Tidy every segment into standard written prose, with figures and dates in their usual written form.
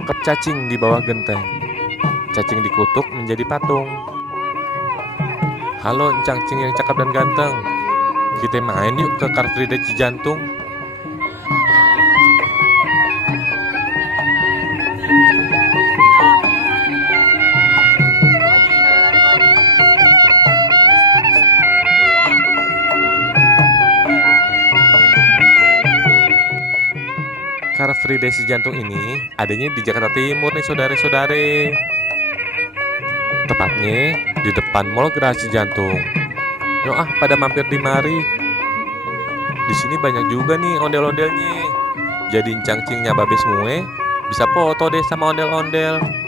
menangkap cacing di bawah genteng. Cacing dikutuk menjadi patung. Halo cacing yang cakep dan ganteng. Kita main yuk ke Car Free Day Cijantung. Car Free Day Cijantung ini adanya di Jakarta Timur nih saudare-saudare. Tepatnya di depan Mall Gerahadi Jantung. Yuk pada mampir di mari. Di sini banyak juga nih ondel-ondelnya. Jadi cangcingnya babe semua bisa foto deh sama ondel-ondel.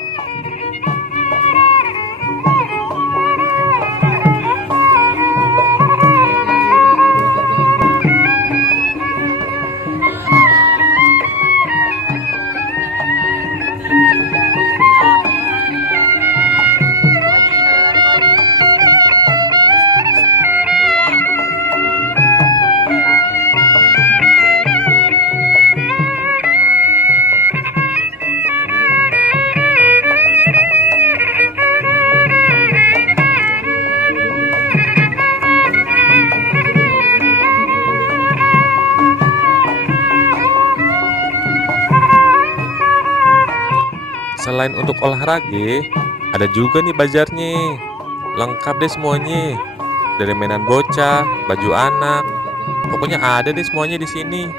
Selain untuk olahraga, ada juga nih bazarnya. Lengkap deh semuanya. Dari mainan bocah, baju anak, pokoknya ada deh semuanya di sini.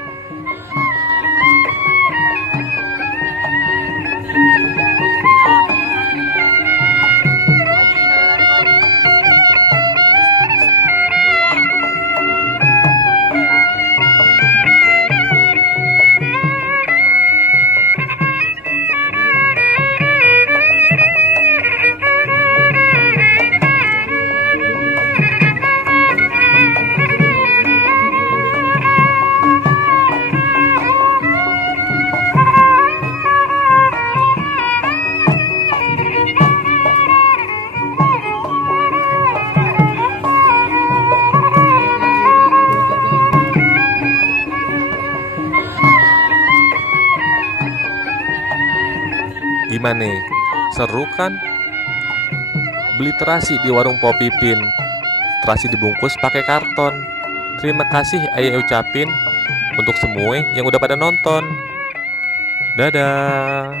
Gimana? Seru kan? Beli terasi di warung Popipin. Terasi dibungkus pakai karton. Terima kasih ayah ucapin untuk semua yang udah pada nonton. Dadah.